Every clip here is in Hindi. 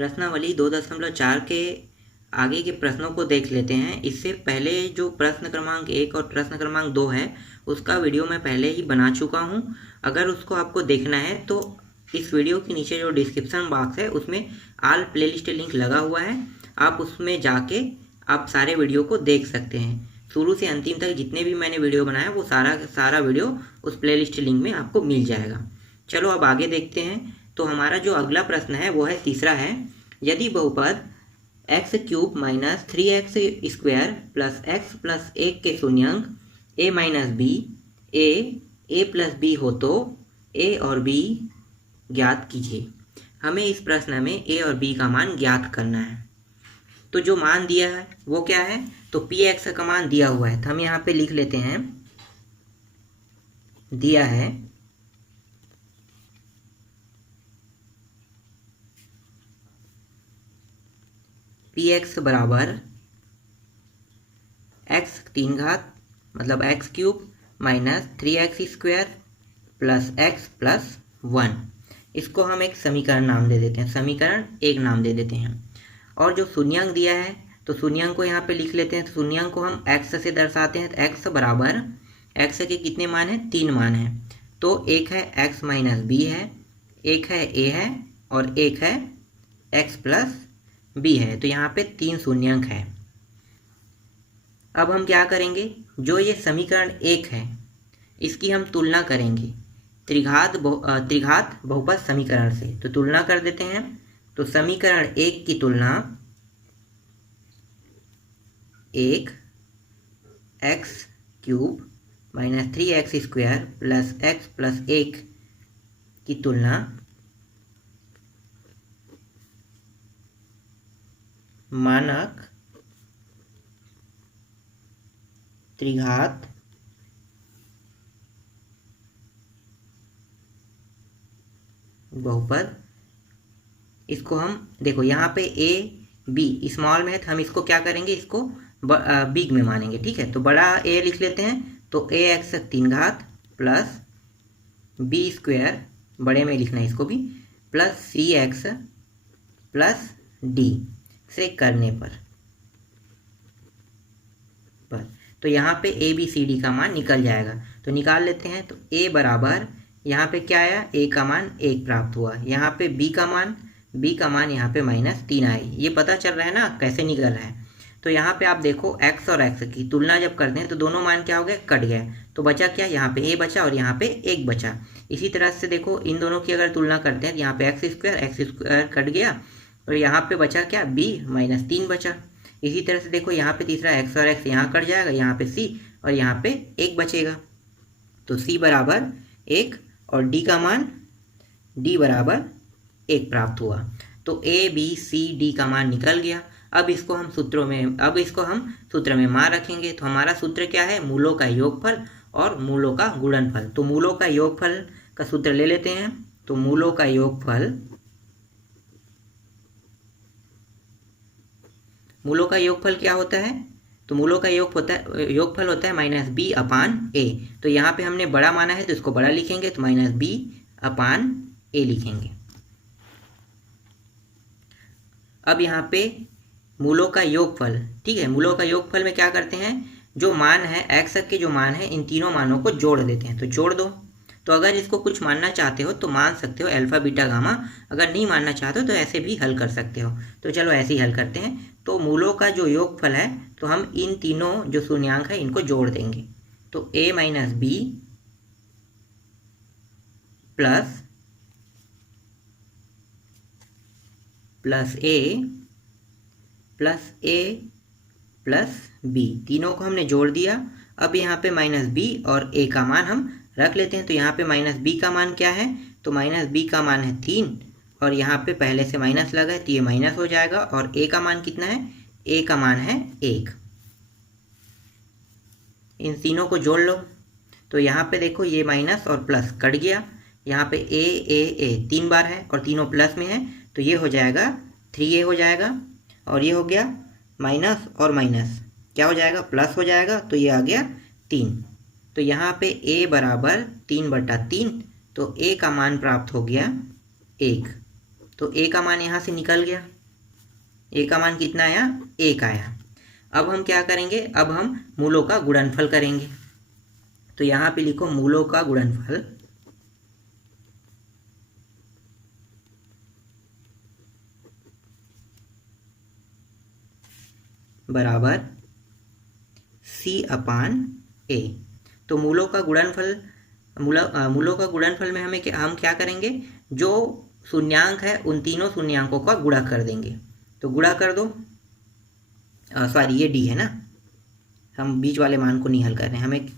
प्रश्नावली 2.4 के आगे के प्रश्नों को देख लेते हैं। इससे पहले जो प्रश्न क्रमांक 1 और प्रश्न क्रमांक 2 है उसका वीडियो मैं पहले ही बना चुका हूं। अगर उसको आपको देखना है तो इस वीडियो के नीचे जो डिस्क्रिप्शन बॉक्स है उसमें ऑल प्लेलिस्ट लिंक लगा हुआ है, आप उसमें जाके आप सारे वीडियो को देख सकते हैं। शुरू से अंतिम तक जितने भी मैंने वीडियो बनाया वो सारा वीडियो उस प्लेलिस्ट लिंक में आपको मिल जाएगा। चलो अब आगे देखते हैं। तो हमारा जो अगला प्रश्न है वो है तीसरा है, यदि बहुपद X cube minus 3x square plus X plus 1 के शून्यंक a minus B A plus B हो तो a और b ज्ञात कीजिए। हमें इस प्रश्न में a और b का मान ज्ञात करना है। तो जो मान दिया है वो क्या है, तो px का मान दिया हुआ है, तो हम यहाँ पे लिख लेते हैं, दिया है px बराबर x 3 घात मतलब x cube minus 3x square plus x plus 1। इसको हम एक समीकरण नाम दे देते हैं, समीकरण 1 नाम दे देते हैं। और जो शून्यंक दिया है तो शून्यंक को यहाँ पे लिख लेते हैं। तो शून्यंक को हम x से दर्शाते हैं, तो x बराबर x के कितने मान हैं, 3 मान हैं। तो एक है x माइनस बी है, एक है a है और एक है x प्लस b है। तो यहाँ पे 3 शून्यंक है। अब हम क्या करेंगे, जो ये समीकरण 1 है इसकी हम तुलना करेंगे त्रिघात बहुपद समीकरण से। तो तुलना कर देते हैं। तो समीकरण 1 की तुलना 1 x cube minus 3x square plus X plus 1 की तुलना मानक त्रिघात बहुपद। इसको हम देखो यहाँ पे a b स्मॉल में है, तो हम इसको क्या करेंगे, इसको बिग में मानेंगे। ठीक है, तो बड़ा a लिख लेते हैं। तो ax 3 घात प्लस b स्क्वायर बड़े में लिखना है इसको भी, प्लस cx प्लस d से करने पर तो यहाँ पे a b c d का मान निकल जाएगा। तो निकाल लेते हैं। तो a बराबर यहाँ पे क्या आया, a का मान 1 प्राप्त हुआ। यहाँ पे b का मान यहाँ पे -3 आई। ये पता चल रहा है ना कैसे निकल रहा है। तो यहाँ पे आप देखो x और x की तुलना जब करते हैं तो दोनों मान क्या हो गए, कट गए। तो बचा क्या, यहाँ पे a बचा और यहाँ पे 1 बचा। इसी तरह से देखो इन दोनों की अगर तुलना करते हैं तो यहाँ पे एक्स स्क्वायर कट गया और यहाँ पे बचा क्या, b -3 बचा। इसी तरह से देखो यहाँ पे तीसरा x और x यहाँ कट जाएगा, यहाँ पे c और यहाँ पे 1 बचेगा। तो c बराबर 1 और d का मान d बराबर 1 प्राप्त हुआ। तो a b c d का मान निकल गया। अब इसको हम सूत्र में मान रखेंगे। तो हमारा सूत्र क्या है, मूलों का योगफल और मूलों का गुणनफल। तो मूलों का योगफल का सूत्र ले लेते हैं। तो मूलों का योगफल क्या होता है, तो मूलों का योगफल होता है -b/a। तो यहाँ पे हमने बड़ा माना है तो इसको बड़ा लिखेंगे, तो -b/a लिखेंगे। अब यहाँ पे मूलों का योगफल, ठीक है, मूलों का योगफल में क्या करते हैं, जो मान है x के जो मान है इन तीनों मानों को जोड़ देते हैं। तो जोड़ दो। तो अगर इसको कुछ मानना चाहते हो तो मान सकते हो अल्फा बीटा गामा, अगर नहीं मानना चाहते हो तो ऐसे भी हल कर सकते हो। तो चलो ऐसे ही हल करते हैं। तो मूलों का जो योगफल है तो हम इन तीनों जो शून्यांक है इनको जोड़ देंगे। तो a minus B plus a plus b, तीनों को हमने जोड़ दिया। अब यहाँ पे -b और a का मान हम रख लेते हैं। तो यहाँ पे -b का मान क्या है, तो -b का मान है 3 और यहाँ पे पहले से माइनस लगा है तो ये माइनस हो जाएगा। और a का मान कितना है, a का मान है 1। इन तीनों को जोड़ लो। तो यहाँ पे देखो ये माइनस और प्लस कट गया। यहाँ पे a 3 बार है और तीनों प्लस में है, तो ये हो जाएगा 3a हो जाएगा। और ये हो गया माइनस और माइनस क्या हो जाएगा, प्लस हो जाएगा। तो ये आ गया 3। तो यहाँ पे a बराबर 3/3, तो a का मान प्राप्त हो गया 1। तो ए का मान यहाँ से निकल गया, ए का मान कितना आया, 1 आया। अब हम क्या करेंगे, अब हम मूलों का गुणनफल करेंगे। तो यहाँ पे लिखो मूलों का गुणनफल बराबर C/A। तो मूलों का गुणनफल मूलों का गुणनफल में हम क्या करेंगे, जो शून्यांक है उन तीनों शून्यांकों का गुणा कर देंगे। तो गुणा कर दो, सॉरी ये डी है ना, हम बीच वाले मान को नहीं हल कर रहे हैं, हमें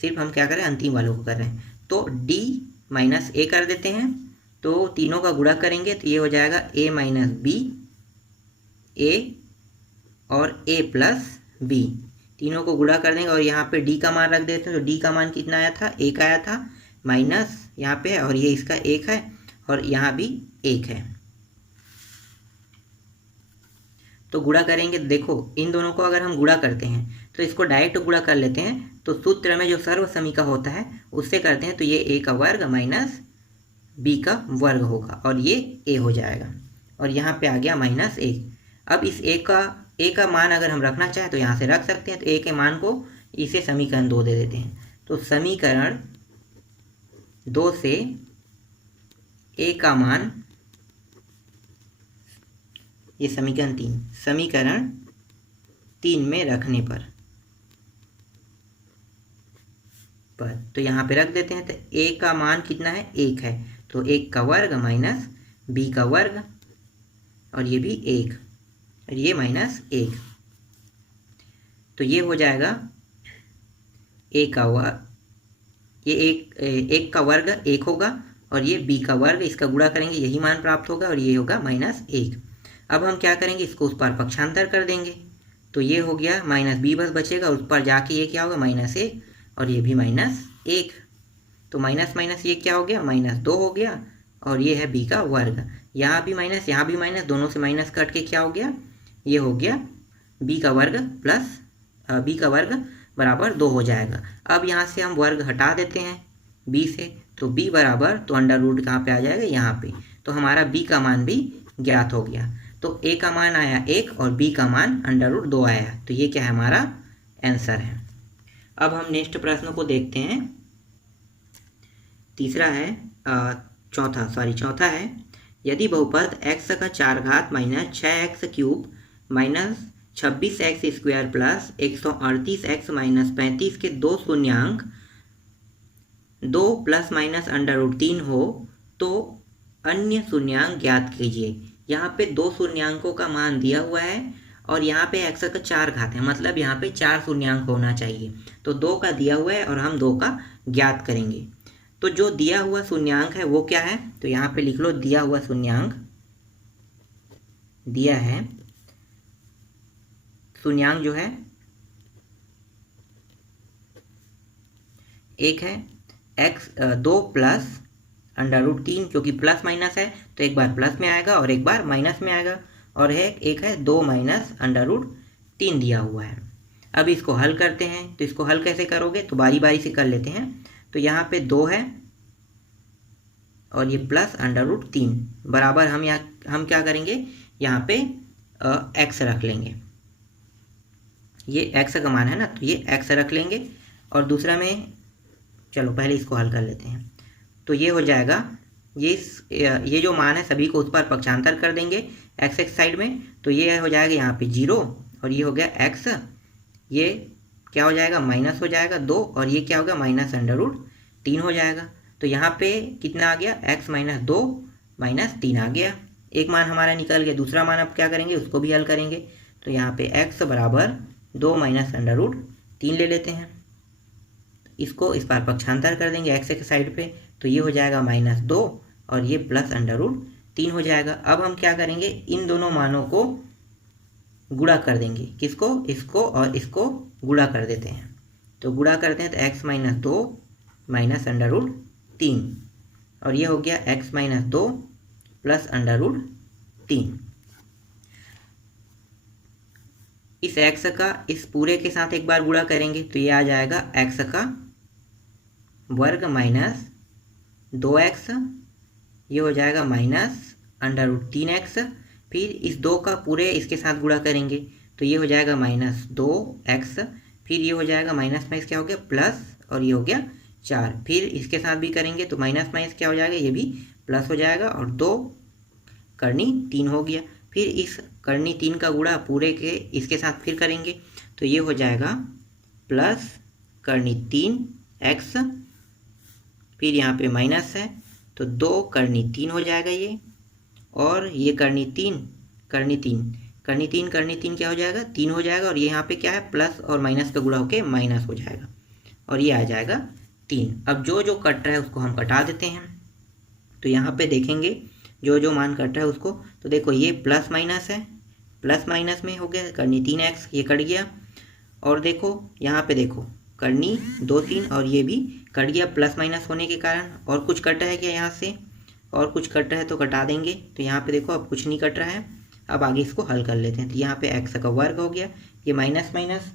सिर्फ हम क्या कर रहे हैं, अंतिम वालों को कर रहे हैं। तो डी माइनस ए कर देते हैं, तो तीनों का गुणा करेंगे तो ये हो जाएगा a माइनस बी, ए और a प्लस बी, तीनों को गुणा कर देंगे और यहाँ पे d का मान रख देते हैं। तो d का मान कितना आया था, 1 आया था, माइनस यहाँ पे है और ये इसका 1 है और यहाँ भी 1 है। तो गुणा करेंगे, देखो इन दोनों को अगर हम गुणा करते हैं तो इसको डायरेक्ट गुणा कर लेते हैं। तो सूत्र में जो सर्वसमीका होता है उससे करते हैं, तो ये a का वर्ग माइनस b का वर्ग होगा और ये a हो जाएगा और यहाँ पे आ गया माइनस 1। अब इस a का मान अगर हम रखना चाहें तो यहाँ से रख सकते हैं। तो a के मान को इसे समीकरण 2 दे देते हैं। तो समीकरण 2 से a का मान, ये समीकरण 3 में रखने पर तो यहाँ पे रख देते हैं। तो a का मान कितना है, 1 है, तो 1 का वर्ग माइनस b का वर्ग और ये भी 1 और ये माइनस 1। तो ये हो जाएगा a का वर्ग, ये 1 का वर्ग 1 होगा और ये b का वर्ग, इसका गुणा करेंगे यही मान प्राप्त होगा और ये होगा माइनस 1। अब हम क्या करेंगे, इसको उस पर पक्षांतर कर देंगे। तो ये हो गया माइनस b बस बचेगा, उस पर जाके ये क्या होगा, माइनस 1 और ये भी माइनस 1। तो माइनस माइनस ये क्या हो गया, माइनस 2 हो गया और ये है b का वर्ग, यहाँ भी माइनस यहाँ भी माइनस, दोनों से माइनस कट के क्या हो गया, ये हो गया b का वर्ग प्लस b का वर्ग बराबर 2 हो जाएगा। अब यहाँ से हम वर्ग हटा देते हैं b से, तो b बराबर, तो अंडर रूट कहाँ पे आ जाएगा, यहाँ पे। तो हमारा b का मान भी ज्ञात हो गया। तो a का मान आया 1 और b का मान अंडर रूट 2 आया। तो ये क्या है, हमारा आंसर है। अब हम नेक्स्ट प्रश्न को देखते हैं। तीसरा है चौथा है, यदि बहुपद x का 4 घात minus 6x cube minus 26x square plus 138x minus 35 के दो शून्यांक 2 प्लस माइनस अंडर रूट 3 हो तो अन्य शून्यांक ज्ञात कीजिए। यहाँ पे दो शून्यांकों का मान दिया हुआ है और यहाँ पे x का 4 घात है, मतलब यहाँ पे 4 शून्यांक होना चाहिए। तो 2 का दिया हुआ है और हम 2 का ज्ञात करेंगे। तो जो दिया हुआ शून्यांक है वो क्या है, तो यहाँ पे लिख लो, दिया हुआ शून्यांक दिया है, शून्यांक जो है एक है x 2 प्लस अंडर रूट 3, क्योंकि प्लस माइनस है तो एक बार प्लस में आएगा और एक बार माइनस में आएगा, और है एक है 2 माइनस अंडर रूट 3 दिया हुआ है। अब इसको हल करते हैं। तो इसको हल कैसे करोगे, तो बारी बारी से कर लेते हैं। तो यहाँ पे 2 है और ये प्लस अंडर रूट 3 बराबर हम क्या करेंगे, यहाँ पे x रख लेंगे, ये x का मान है ना, तो ये x रख लेंगे। और दूसरा में, चलो पहले इसको हल कर लेते हैं। तो ये हो जाएगा, ये जो मान है सभी को उस पर पक्षांतर कर देंगे x साइड में। तो ये हो जाएगा यहाँ पे 0 और ये हो गया x, ये क्या हो जाएगा, माइनस हो जाएगा 2 और ये क्या होगा, माइनस अंडर रूट 3 हो जाएगा। तो यहाँ पे कितना आ गया, x माइनस 2 माइनस 3 आ गया, एक मान हमारा निकल गया। दूसरा मान अब क्या करेंगे, उसको भी हल करेंगे। तो यहाँ पे x बराबर 2 माइनस अंडर रूट 3 ले लेते हैं, इसको इस पर पक्षांतर कर देंगे x के साइड पे। तो ये हो जाएगा माइनस 2 और ये प्लस अंडर रूट 3 हो जाएगा। अब हम क्या करेंगे, इन दोनों मानों को गुणा कर देंगे, किसको, इसको और इसको गुणा कर देते हैं। तो गुणा करते हैं तो x minus 2 minus under root 3 और ये हो गया x minus 2 plus under root 3। इस x का इस पूरे के साथ एक बार गुणा करेंगे तो ये आ जाएगा x का वर्ग माइनस 2x, ये हो जाएगा माइनस √3x, फिर इस 2 का पूरे इसके साथ गुणा करेंगे तो ये हो जाएगा -2x, फिर ये हो जाएगा माइनस माइनस क्या हो गया प्लस, और ये हो गया 4, फिर इसके साथ भी करेंगे तो माइनस माइनस क्या हो जाएगा, ये भी प्लस हो जाएगा, और 2 करनी 3 हो गया, फिर इस करनी 3 का गुणा पूरे के इसके साथ फिर करेंगे तो ये हो जाएगा प्लस करनी 3x, फिर यहाँ पे माइनस है तो 2 करनी 3 हो जाएगा ये, और ये करनी 3 करनी 3 क्या हो जाएगा 3 हो जाएगा, और ये यहाँ पे क्या है प्लस और माइनस का गुणा होके माइनस हो जाएगा, और ये आ जाएगा 3। अब जो जो कट रहा है उसको हम कटा देते हैं। तो यहाँ पे देखेंगे जो जो मान कट रहा है उसको, तो देखो ये प्लस माइनस है, प्लस माइनस में हो गया करनी 3x, ये कट गया, और देखो यहाँ पे देखो करनी 2 3 और ये भी कट गया प्लस माइनस होने के कारण। और कुछ कट रहा है क्या यहाँ से, और कुछ कट रहा है तो कटा देंगे। तो यहाँ पे देखो अब कुछ नहीं कट रहा है, अब आगे इसको हल कर लेते हैं। तो यहाँ पे x का वर्ग हो गया, ये माइनस माइनस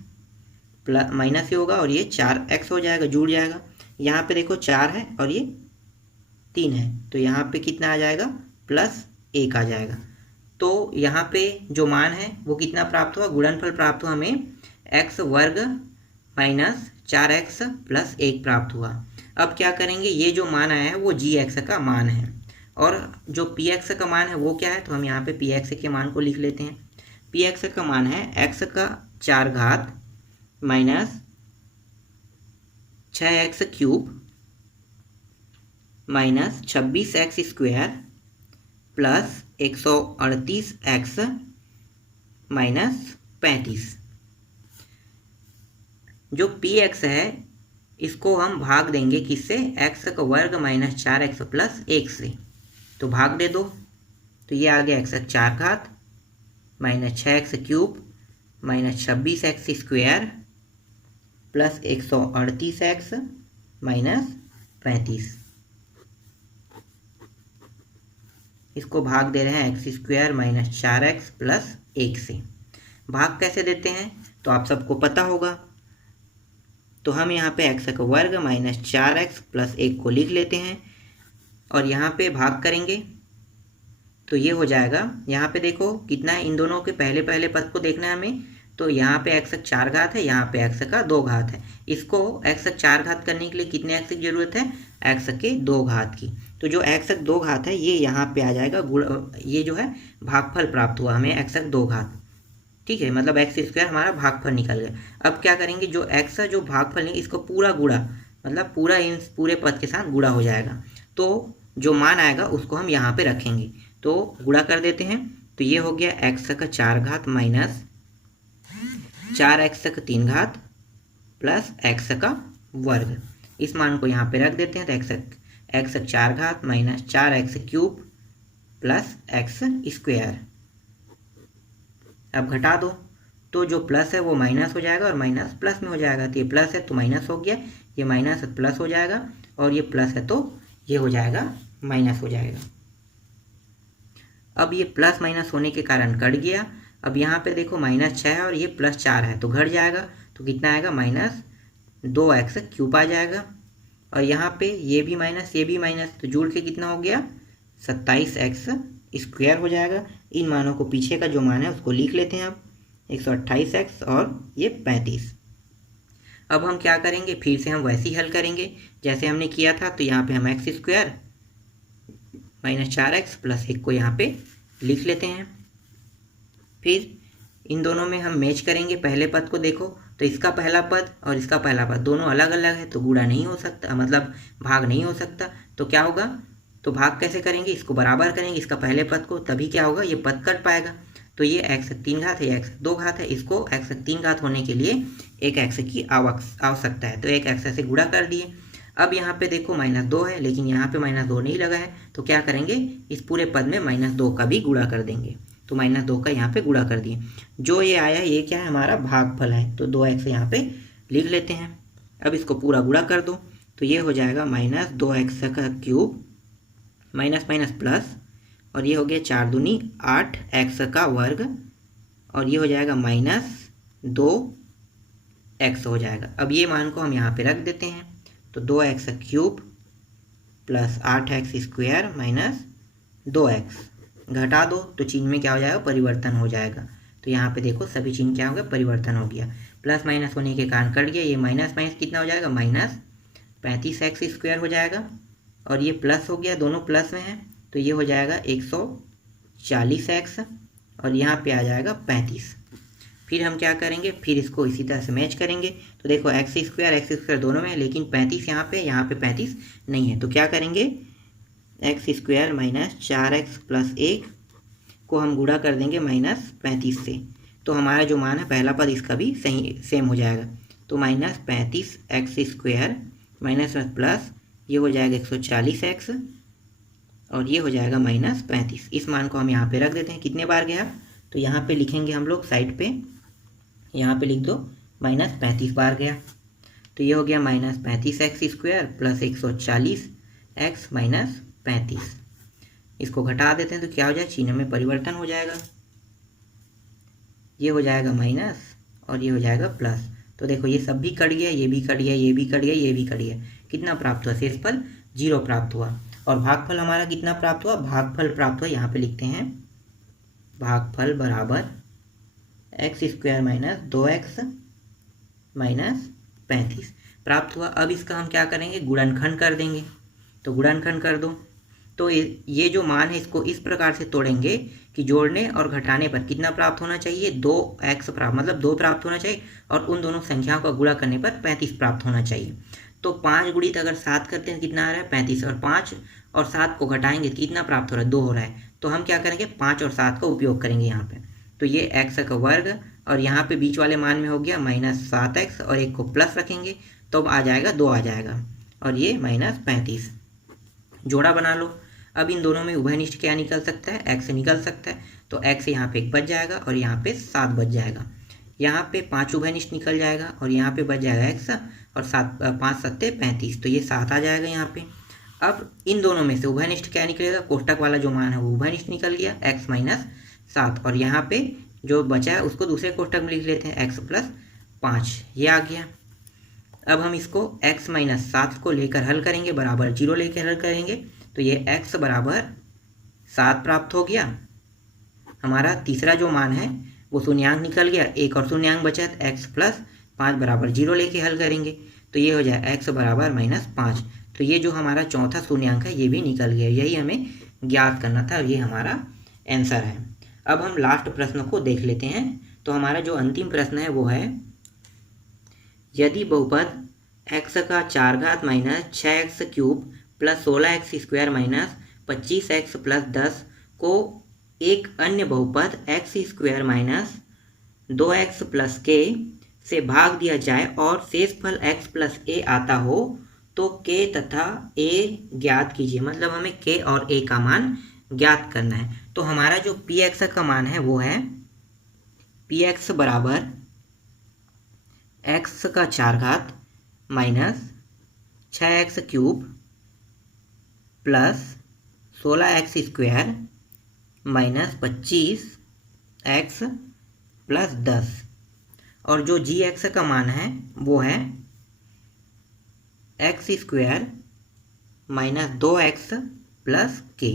प्लस माइनस ही होगा, और ये 4x हो जाएगा, जुड़ जाएगा। यहाँ पे देखो 4 है और ये 3 है, तो यहाँ पे कितना आ जाएगा +1 आ जाएगा। तो यहाँ पे जो मान है वो कितना प्राप्त हुआ, गुणनफल प्राप्त हुआ हमें x वर्ग माइनस 4x + 1 प्राप्त हुआ। अब क्या करेंगे, ये जो मान आया है वो gx का मान है, और जो px का मान है वो क्या है, तो हम यहाँ पे px के मान को लिख लेते हैं। px का मान है x का 4 घात minus 6x cube minus 26x square plus 138x minus 35। जो px है इसको हम भाग देंगे किससे, x का वर्ग माइनस 4x + 1 से, तो भाग दे दो। तो ये आ गया x का 4 घात minus 6x cube minus 26x square plus 138x minus 35। इसको भाग दे रहे हैं x स्क्वायर माइनस 4x + 1 से। भाग कैसे देते हैं तो आप सबको पता होगा, तो हम यहाँ पे x का वर्ग माइनस 4x + 1 को लिख लेते हैं, और यहाँ पे भाग करेंगे तो ये हो जाएगा। यहाँ पे देखो कितना है, इन दोनों के पहले पहले पद को देखना है हमें। तो यहाँ पे x का 4 घात है, यहाँ पे x का 2 घात है। इसको x का 4 घात करने के लिए कितने x की जरूरत है, x के 2 घात की। तो जो x का 2 घात है ये यहाँ पे आ जाएगा, ये जो है भागफल प्राप्त हुआ हमें x का 2 घात, ठीक है, मतलब x स्क्वायर हमारा भागफल निकल गया। अब क्या करेंगे, जो x का जो भागफल है इसको पूरा गुणा, मतलब पूरा इन पूरे पद के साथ गुणा हो जाएगा। तो जो मान आएगा उसको हम यहाँ पे रखेंगे, तो गुणा कर देते हैं। तो ये हो गया x का 4 घात माइनस 4x का 3 घात प्लस x का वर्ग। इस मान को यहाँ पे रख देते हैं, तो x का 4 घात minus 4x cube plus x square. अब घटा दो, तो जो प्लस है वो माइनस हो जाएगा और माइनस प्लस में हो जाएगा। तो ये प्लस है तो माइनस हो गया, ये माइनस है प्लस हो जाएगा, और ये प्लस है तो ये हो जाएगा माइनस हो जाएगा। अब ये प्लस माइनस होने के कारण कट गया। अब यहाँ पे देखो -6 है और ये +4 है तो घट जाएगा, तो कितना आएगा -2x क्यूब आ जाएगा, और यहाँ पे ये भी माइनस ये भी माइनस, तो जुड़ के कितना हो गया 27x स्क्वायर हो जाएगा। इन मानों को पीछे का जो मान है उसको लिख लेते हैं अब, 128x और ये 35। अब हम क्या करेंगे, फिर से हम वैसे ही हल करेंगे जैसे हमने किया था। तो यहाँ पे हम x स्क्वायर माइनस 4x + 1 को यहाँ पे लिख लेते हैं। फिर इन दोनों में हम मैच करेंगे, पहले पद को देखो तो इसका पहला पद और इसका पहला पद दोनों अलग अलग है, तो गुणा नहीं हो सकता, मतलब भाग नहीं हो सकता। तो क्या होगा, तो भाग कैसे करेंगे, इसको बराबर करेंगे इसका पहले पद को, तभी क्या होगा ये पद कट पाएगा। तो ये x का 3 घात है, ये x का 2 घात है, इसको x का 3 घात होने के लिए एक x की आवश्यकता है, तो एक x से गुणा कर दिए। अब यहाँ पे देखो -2 है, लेकिन यहाँ पे -2 नहीं लगा है, तो क्या करेंगे इस पूरे पद में -2 का भी गुणा कर देंगे। तो -2 का यहाँ पे गुणा कर दिए। जो ये आया ये क्या है, हमारा भागफल है, तो 2x यहाँ पे लिख लेते हैं। अब इसको पूरा गुणा कर दो, तो ये हो जाएगा -2x का क्यूब माइनस माइनस प्लस, और ये हो गया 4 दूनी 8x का वर्ग, और ये हो जाएगा -2x हो जाएगा। अब ये मान को हम यहाँ पे रख देते हैं, तो 2x cube plus 8x square minus 2x, घटा दो तो चिन्ह में क्या हो जाएगा, परिवर्तन हो जाएगा। तो यहाँ पे देखो सभी चिन्ह क्या हो गया, परिवर्तन हो गया। प्लस माइनस होने के कारण कट गया, ये माइनस माइनस कितना हो जाएगा, माइनस 35x² हो जाएगा। और ये प्लस हो गया, दोनों प्लस में है तो ये हो जाएगा 140x और यहाँ पे आ जाएगा 35। फिर हम क्या करेंगे, फिर इसको इसी तरह से मैच करेंगे। तो देखो x² दोनों में है, लेकिन 35 यहाँ पे 35 नहीं है। तो क्या करेंगे, x² माइनस 4x प्लस 1 को हम गुणा कर देंगे माइनस 35 से। तो हमारा जो मान है पहला पद इसका भी सही सेम हो जाएगा। तो माइनस 35x² माइनस प्लस ये हो जाएगा 140x और ये हो जाएगा माइनस 35। इस मान को हम यहाँ पे रख देते हैं। कितने बार गया, तो यहाँ पे लिखेंगे हम लोग साइड पे, यहाँ पे लिख दो माइनस 35 बार गया। तो ये हो गया minus 35x² plus 140x minus 35। इसको घटा देते हैं तो क्या हो जाए, चिन्ह में परिवर्तन हो जाएगा। ये हो जाएगा माइनस और ये हो जाएगा प्लस। तो देखो ये सब भी कट गया, ये भी कट गया, ये भी कट गया, ये भी कट गया। कितना प्राप्त हुआ, शेषफल 0 प्राप्त हुआ। और भागफल हमारा कितना प्राप्त हुआ, भागफल प्राप्त हुआ, यहाँ पे लिखते हैं भागफल बराबर x² माइनस 2x माइनस 35 प्राप्त हुआ। अब इसका हम क्या करेंगे, गुणनखंड कर देंगे। तो गुणनखंड कर दो। तो ये जो मान है इसको इस प्रकार से तोड़ेंगे कि जोड़ने और घटाने पर कितना प्राप्त होना चाहिए, 2x प्राप्त, मतलब 2 प्राप्त होना चाहिए और उन दोनों संख्याओं का गुणा करने पर 35 प्राप्त होना चाहिए। तो 5 गुणित अगर 7 करते हैं कितना आ रहा है, 35। और 5 और 7 को घटाएंगे तो कितना प्राप्त हो रहा है, 2 हो रहा है। तो हम क्या करेंगे, 5 और 7 का उपयोग करेंगे यहाँ पे। तो ये x का वर्ग और यहाँ पे बीच वाले मान में हो गया माइनस 7x और एक को प्लस रखेंगे तो अब आ जाएगा 2 आ जाएगा और ये माइनस 35। जोड़ा बना लो। अब इन दोनों में उभयनिष्ठ क्या निकल सकता है, x निकल सकता है। तो x यहाँ पे 1 बच जाएगा और यहाँ पे 7 बच जाएगा। यहाँ पे 5 उभयनिष्ठ निकल जाएगा और यहाँ पे बच जाएगा x और 5 7 35। तो ये 7 आ जाएगा यहाँ पे। अब इन दोनों में से उभयनिष्ठ क्या निकलेगा, कोष्टक वाला जो मान है वो उभयनिष्ठ निकल गया, x माइनस 7। और यहाँ पे जो बचा है उसको दूसरे कोष्टक में लिख लेते हैं, x प्लस 5, ये आ गया। अब हम इसको x माइनस 7 को लेकर हल करेंगे, बराबर 0 लेकर हल करेंगे। तो ये x बराबर 7 प्राप्त हो गया। हमारा तीसरा जो मान है वो शून्यांक निकल गया, एक और शून्यांक बचा है, x प्लस 5 बराबर 0 लेके हल करेंगे तो ये हो जाए x बराबर माइनस 5। तो ये जो हमारा चौथा शून्यांक है ये भी निकल गया। यही हमें ज्ञात करना था और ये हमारा आंसर है। अब हम लास्ट प्रश्न को देख लेते हैं। तो हमारा जो अंतिम प्रश्न है वो है, यदि बहुपद x का 4 घात minus 6x³ plus 16x² minus 25x plus 10 को एक अन्य बहुपद x² minus 2x plus k से भाग दिया जाए और शेषफल x प्लस a आता हो तो k तथा a ज्ञात कीजिए। मतलब हमें k और a का मान ज्ञात करना है। तो हमारा जो px का मान है वो है px बराबर x का 4 घात minus 6x³ plus 16x² minus 25x plus 10। और जो gx का मान है वो है x² minus 2x plus k।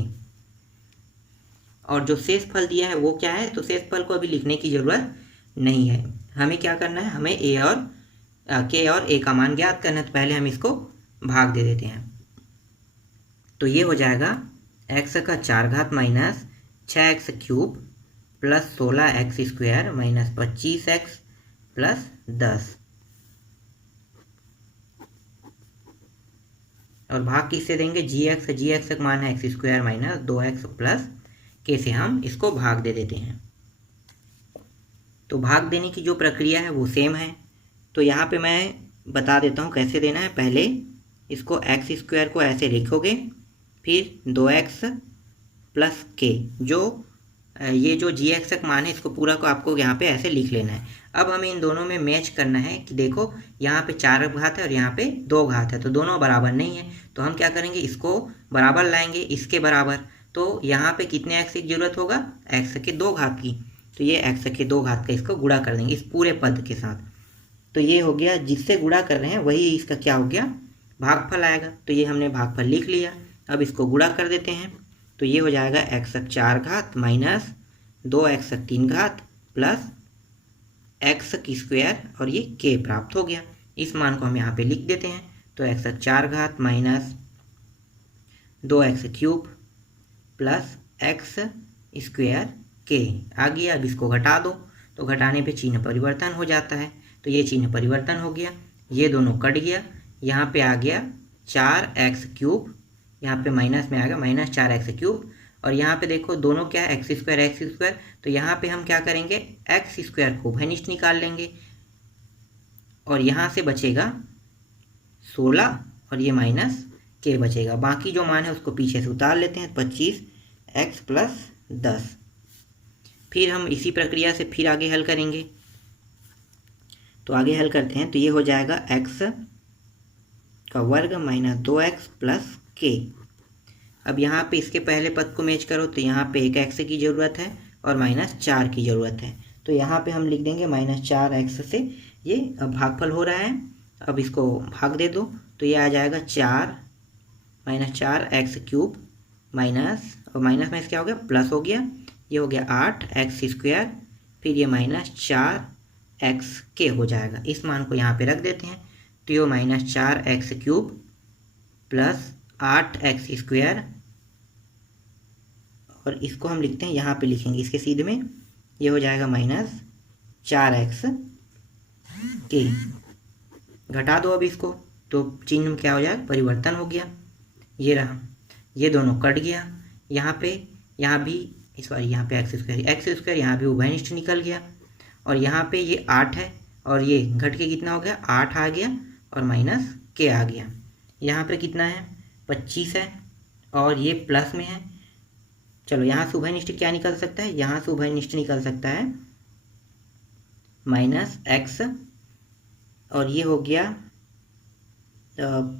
और जो शेषफल दिया है वो क्या है, तो शेषफल को अभी लिखने की ज़रूरत नहीं है। हमें क्या करना है, हमें a और k और a का मान ज्ञात करना है। तो पहले हम इसको भाग दे देते हैं। तो ये हो जाएगा x का 4 घात minus 6x³ plus 16x² minus 25x plus 10। और भाग किससे देंगे, gx का मान है x² minus 2x plus k से हम इसको भाग दे देते हैं। तो भाग देने की जो प्रक्रिया है वो सेम है। तो यहाँ पे मैं बता देता हूँ कैसे देना है। पहले इसको x² को ऐसे लिखोगे, फिर 2x प्लस k, जो ये जो gx का मान है इसको पूरा को आपको यहाँ पे ऐसे लिख लेना है। अब हमें इन दोनों में मैच करना है कि देखो यहाँ पे 4 घात है और यहाँ पे 2 घात है, तो दोनों बराबर नहीं है। तो हम क्या करेंगे, इसको बराबर लाएंगे इसके बराबर। तो यहाँ पे कितने x की जरूरत होगा, x के 2 घात की। तो ये x के 2 घात का इसको गुणा कर देंगे इस पूरे पद के साथ। तो ये हो गया, जिससे गुणा कर रहे हैं वही इसका क्या हो गया, भागफल आएगा। तो ये हमने भागफल लिख लिया। अब इसको गुणा कर देते हैं। तो ये हो जाएगा x 4 घात माइनस 2x 3 घात प्लस x की स्क्वायर और ये k प्राप्त हो गया। इस मान को हम यहाँ पे लिख देते हैं। तो x 4 घात minus 2x cube plus x square k आ गया। अब इसको घटा दो तो घटाने पे चिन्ह परिवर्तन हो जाता है। तो ये चिन्ह परिवर्तन हो गया, ये दोनों कट गया। यहाँ पे आ गया 4x क्यूब, यहाँ पे माइनस में आ गया माइनस 4x क्यूब। और यहाँ पे देखो दोनों क्या है एक्स स्क्वायर। तो यहाँ पे हम क्या करेंगे एक्स स्क्वायर को उभयनिष्ठ निकाल लेंगे और यहाँ से बचेगा 16 और ये माइनस k बचेगा। बाकी जो मान है उसको पीछे से उतार लेते हैं। 25x plus 10। फिर हम इसी प्रक्रिया से फिर आगे हल करेंगे। तो आगे हल करते हैं तो ये हो जाएगा x का वर्ग माइनस 2x प्लस k। अब यहाँ पे इसके पहले पद को मैच करो तो यहाँ पे एक x की ज़रूरत है और माइनस 4 की ज़रूरत है। तो यहाँ पे हम लिख देंगे माइनस 4x से ये भागफल हो रहा है। अब इसको भाग दे दो तो ये आ जाएगा 4 माइनस 4x क्यूब माइनस और माइनस में क्या हो गया प्लस हो गया, ये हो गया 8x स्क्वायर, फिर ये माइनस 4x के हो जाएगा। इस मान को यहाँ पे रख देते हैं तो ये minus 4x cube plus 8x square और इसको हम लिखते हैं यहाँ पे लिखेंगे इसके सीधे में, ये हो जाएगा माइनस 4x के। घटा दो अब इसको तो चिन्ह में क्या हो जाएगा परिवर्तन हो गया। ये रहा, ये दोनों कट गया। यहाँ पे यहाँ भी इस बार यहाँ पे एक्स स्क्वायर यहाँ भी उभयनिष्ठ निकल गया। और यहाँ पे ये 8 है और ये घट के कितना हो गया 8 आ गया और माइनस k आ गया। यहाँ पे कितना है 25 है और ये प्लस में है। चलो यहाँ से उभयनिष्ठ क्या निकल सकता है, यहाँ से उभयनिष्ठ निकल सकता है माइनस x और ये हो गया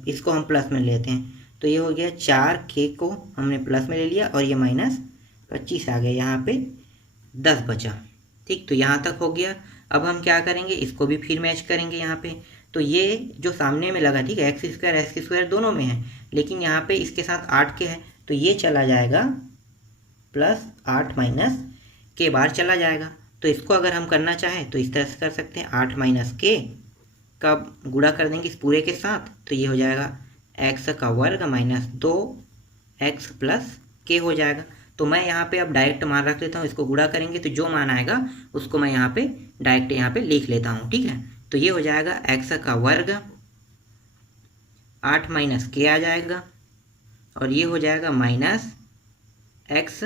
इसको हम प्लस में लेते हैं तो ये हो गया 4k को हमने प्लस में ले लिया और ये माइनस 25 आ गया, यहाँ पे 10 बचा। ठीक, तो यहाँ तक हो गया। अब हम क्या करेंगे इसको भी फिर मैच करेंगे यहाँ पे। तो ये जो सामने में लगा ठीक है एक्स स्क्वायर दोनों में है, लेकिन यहाँ पे इसके साथ 8 के है तो ये चला जाएगा प्लस 8 माइनस के बार चला जाएगा। तो इसको अगर हम करना चाहें तो इस तरह से कर सकते हैं 8 माइनस के का गुणा कर देंगे इस पूरे के साथ तो ये हो जाएगा x का वर्ग माइनस 2x प्लस के हो जाएगा। तो मैं यहाँ पे अब डायरेक्ट मान रख लेता हूँ, इसको गुणा करेंगे तो जो मान आएगा उसको मैं यहाँ पे डायरेक्ट यहाँ पे लिख लेता हूँ। ठीक है, तो ये हो जाएगा x का वर्ग 8 माइनस के आ जाएगा और ये हो जाएगा माइनस x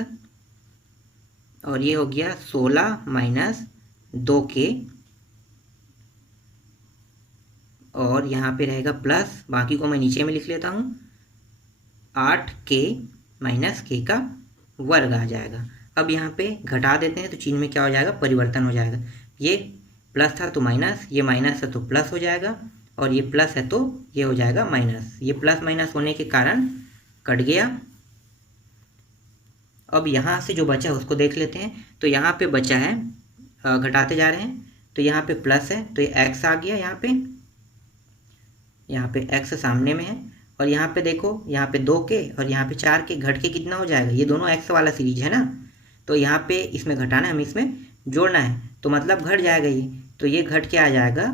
और ये हो गया 16 माइनस 2k और यहाँ पे रहेगा प्लस, बाकी को मैं नीचे में लिख लेता हूँ 8k माइनस k का वर्ग आ जाएगा। अब यहाँ पे घटा देते हैं तो चिन्ह में क्या हो जाएगा परिवर्तन हो जाएगा। ये प्लस था तो माइनस, ये माइनस है तो प्लस हो जाएगा और ये प्लस है तो ये हो जाएगा माइनस। ये प्लस माइनस होने के कारण कट गया। अब यहाँ से जो बचा उसको देख लेते हैं। तो यहाँ पे बचा है घटाते जा रहे हैं तो यहाँ पे प्लस है तो ये x आ गया, यहाँ पे x सामने में है और यहाँ पे देखो यहाँ पे 2k और यहाँ पे 4k घट के कितना हो जाएगा, ये दोनों x वाला सीरीज है ना, तो यहाँ पे इसमें घटाना है, हमें इसमें जोड़ना है तो मतलब घट जाएगा ये। तो ये घट के आ जाएगा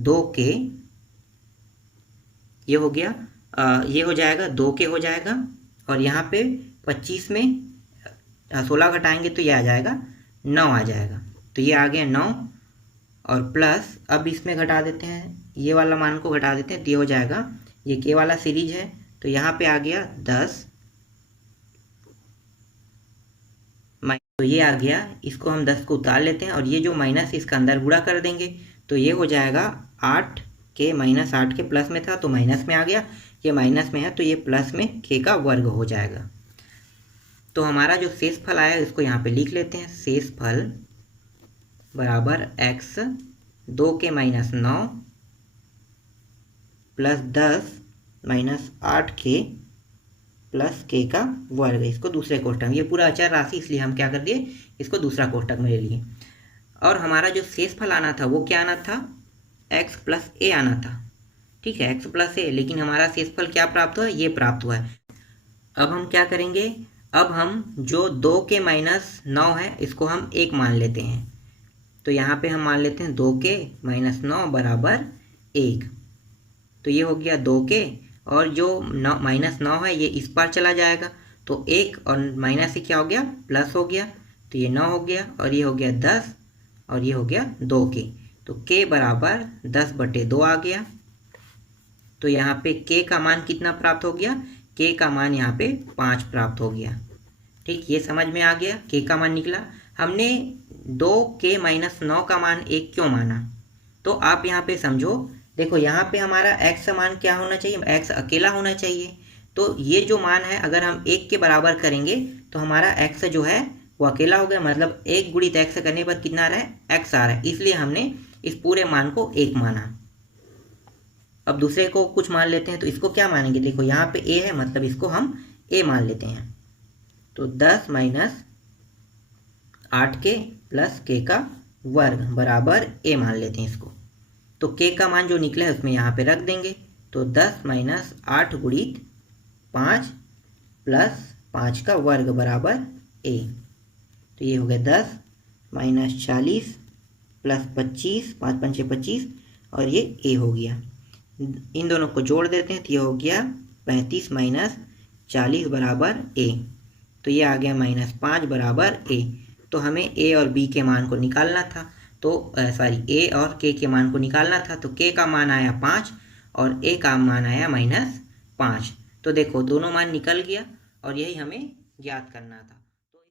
2k, ये हो गया ये हो जाएगा 2k हो जाएगा और यहाँ पे 25 में 16 घटाएंगे तो ये आ जाएगा 9 आ जाएगा। तो ये आ गया 9 और प्लस अब इसमें घटा देते हैं, ये वाला मान को घटा देते हैं तो ये हो जाएगा, ये के वाला सीरीज है तो यहाँ पे आ गया 10 तो ये आ गया, इसको हम 10 को उतार लेते हैं और ये जो माइनस इसका अंदर गुणा कर देंगे तो ये हो जाएगा 8k माइनस 8k प्लस में था तो माइनस में आ गया, ये माइनस में है तो ये प्लस में k का वर्ग हो जाएगा। तो हमारा जो शेष फल आया इसको यहाँ पे लिख लेते हैं, शेष फल बराबर x 2k minus 9 plus 10 minus 8k plus k का वर्ग। इसको दूसरे कोष्टक में, ये पूरा अचर राशि इसलिए हम क्या कर दिए इसको दूसरा कोष्टक में ले लिए। और हमारा जो शेष फल आना था वो क्या आना था x प्लस a आना था। ठीक है x प्लस a, लेकिन हमारा शेष फल क्या प्राप्त हुआ ये प्राप्त हुआ है। अब हम क्या करेंगे अब हम जो 2 के -9 है इसको हम 1 मान लेते हैं। तो यहाँ पे हम मान लेते हैं 2 के -9 बराबर 1। तो ये हो गया 2 के, और जो -9 है ये इस पार चला जाएगा, तो 1 और माइनस से क्या हो गया, प्लस हो गया। तो ये 9 हो गया, और ये हो गया 10, और ये हो गया 2 के। तो k बराबर 10/2 आ गया। तो यहाँ पे k का मान कितना प्राप्त हो गया, k का मान यहाँ पे 5 प्राप्त हो गया। ठीक, ये समझ में आ गया, k का मान निकला। हमने 2k - 9 का मान 1 क्यों माना, तो आप यहाँ पे समझो। देखो यहाँ पे हमारा x का मान क्या होना चाहिए, x अकेला होना चाहिए। तो ये जो मान है अगर हम 1 के बराबर करेंगे तो हमारा x जो है वो अकेला हो गया, मतलब 1 गुणित x करने पर कितना आ रहा है, x आ रहा है, इसलिए हमने इस पूरे मान को 1 माना। अब दूसरे को कुछ मान लेते हैं, तो इसको क्या मानेंगे, देखो यहाँ पे a है, मतलब इसको हम a मान लेते हैं। तो 10 - 8k + k का वर्ग बराबर a मान लेते हैं इसको। तो k का मान जो निकला है उसमें यहाँ पे रख देंगे। तो 10 - 8 गुणित 5 + 5 का वर्ग बराबर a। तो ये हो गया 10 - 40 + 25, 5 × 5 = 25, और ये a हो गया। इन दोनों को जोड़ देते हैं तो ये हो गया 35 - 40 बराबर a। तो ये आ गया -5 बराबर a। तो हमें a और b के मान को निकालना था, तो a और k के मान को निकालना था। तो k का मान आया 5 और a का मान आया -5। तो देखो दोनों मान निकल गया, और यही हमें ज्ञात करना था।